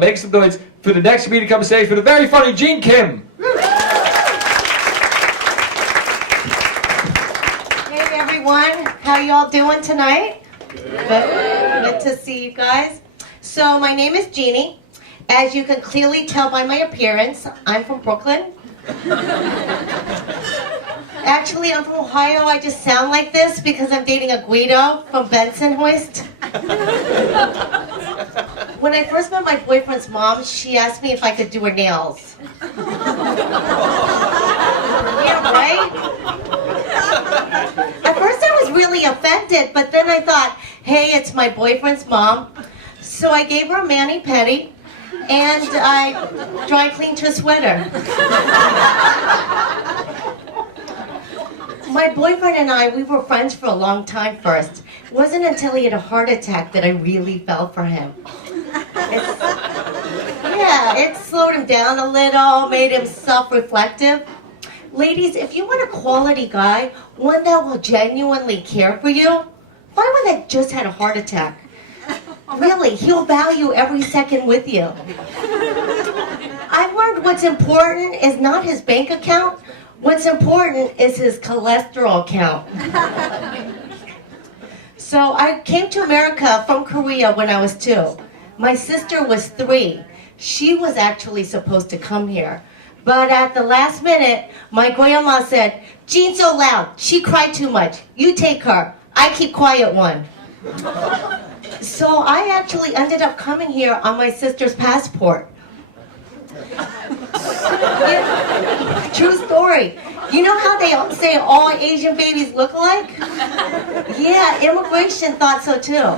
Make some noise for the next comedian to come on stage for the very funny Gene Kim. Hey everyone, how y'all doing tonight? Good to see you guys. So my name is Jeannie. As you can clearly tell by my appearance, I'm from Brooklyn. Actually, I'm from Ohio. I just sound like this because I'm dating a Guido from Bensonhurst. When I first met my boyfriend's mom, she asked me if I could do her nails. Yeah, right? At first I was really offended, but then I thought, hey, it's my boyfriend's mom. So I gave her a mani-pedi, and I dry cleaned her sweater. My boyfriend and I, we were friends for a long time first. It wasn't until he had a heart attack that I really fell for him. It slowed him down a little, made him self-reflective. Ladies, if you want a quality guy, one that will genuinely care for you, find one that just had a heart attack. Really, he'll value every second with you. I've learned what's important is not his bank account. What's important is his cholesterol count. So I came to America from Korea when I was 2. My sister was 3. She was actually supposed to come here. But at the last minute, my grandma said, Jean's so loud, she cried too much. You take her, I keep quiet one. So I actually ended up coming here on my sister's passport. Yeah, true story. You know how they say all Asian babies look alike? Yeah, immigration thought so too.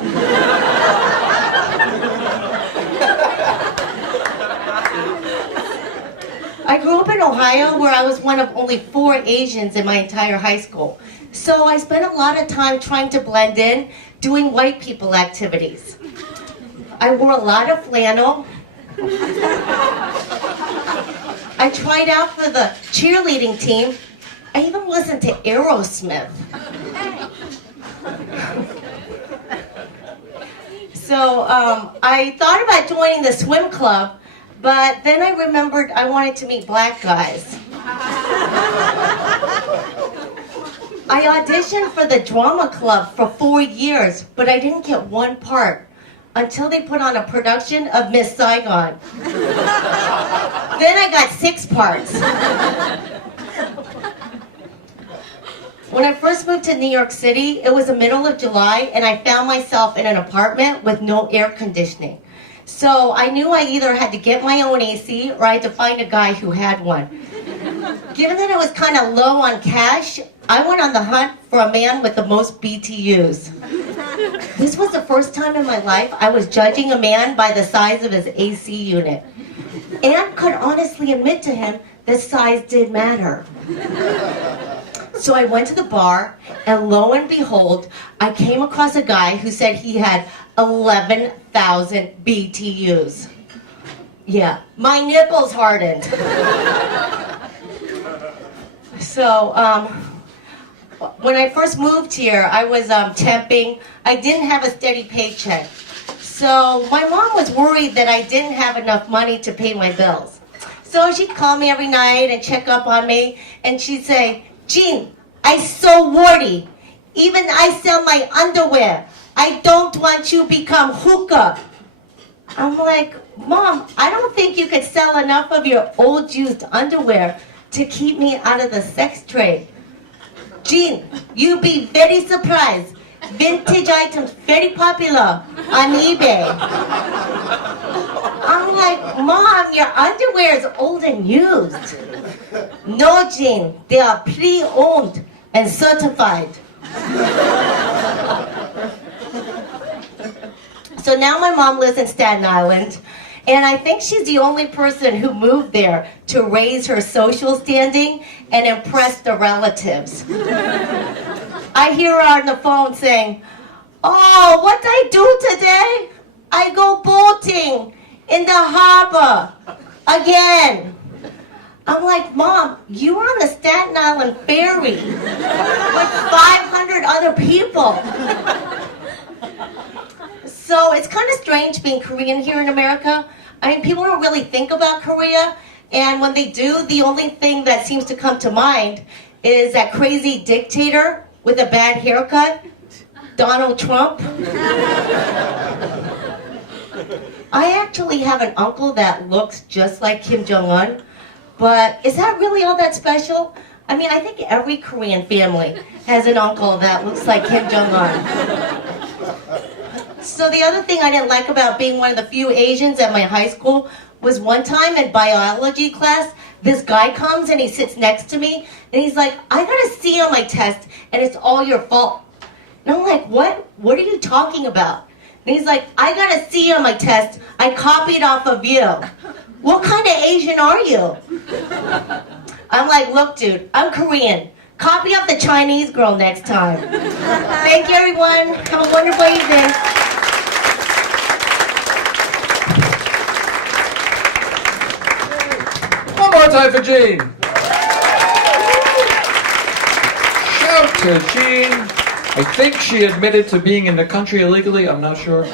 I grew up in Ohio where I was one of only 4 Asians in my entire high school. So I spent a lot of time trying to blend in, doing white people activities. I wore a lot of flannel. I tried out for the cheerleading team. I even listened to Aerosmith. So I thought about joining the swim club, but then I remembered I wanted to meet black guys. I auditioned for the drama club for 4 years, but I didn't get one part until they put on a production of Miss Saigon. Then I got 6 parts. When I first moved to New York City, it was the middle of July, and I found myself in an apartment with no air conditioning. So I knew I either had to get my own AC or I had to find a guy who had one. Given that I was kind of low on cash, I went on the hunt for a man with the most BTUs. This was the first time in my life I was judging a man by the size of his AC unit. And could honestly admit to him that size did matter. So I went to the bar, and lo and behold, I came across a guy who said he had 11,000 BTUs. Yeah, my nipples hardened. So, when I first moved here, I was temping. I didn't have a steady paycheck. So my mom was worried that I didn't have enough money to pay my bills. So she'd call me every night and check up on me, and she'd say, Jean, I so worry. Even I sell my underwear. I don't want you become hookah. I'm like, Mom, I don't think you could sell enough of your old used underwear to keep me out of the sex trade. Jean, you'll be very surprised. Vintage items very popular on eBay. I'm like, Mom, your underwear is old and used. No, Jean, they are pre-owned and certified. So now my mom lives in Staten Island, and I think she's the only person who moved there to raise her social standing and impress the relatives. I hear her on the phone saying, oh, what did I do today? I go boating in the harbor again. I'm like, Mom, you were on the Staten Island ferry with 500 other people. So it's kind of strange being Korean here in America. I mean, people don't really think about Korea, and when they do, the only thing that seems to come to mind is that crazy dictator with a bad haircut, Donald Trump. I actually have an uncle that looks just like Kim Jong-un, but is that really all that special? I mean, I think every Korean family has an uncle that looks like Kim Jong-un. So the other thing I didn't like about being one of the few Asians at my high school was one time in biology class, this guy comes and he sits next to me and he's like, I got a C on my test and it's all your fault. And I'm like, what? What are you talking about? And he's like, I got a C on my test. I copied off of you. What kind of Asian are you? I'm like, look, dude, I'm Korean. Copy off the Chinese girl next time. Thank you, everyone. Have a wonderful evening. One more time for Jean. Shout to Jean. I think she admitted to being in the country illegally. I'm not sure.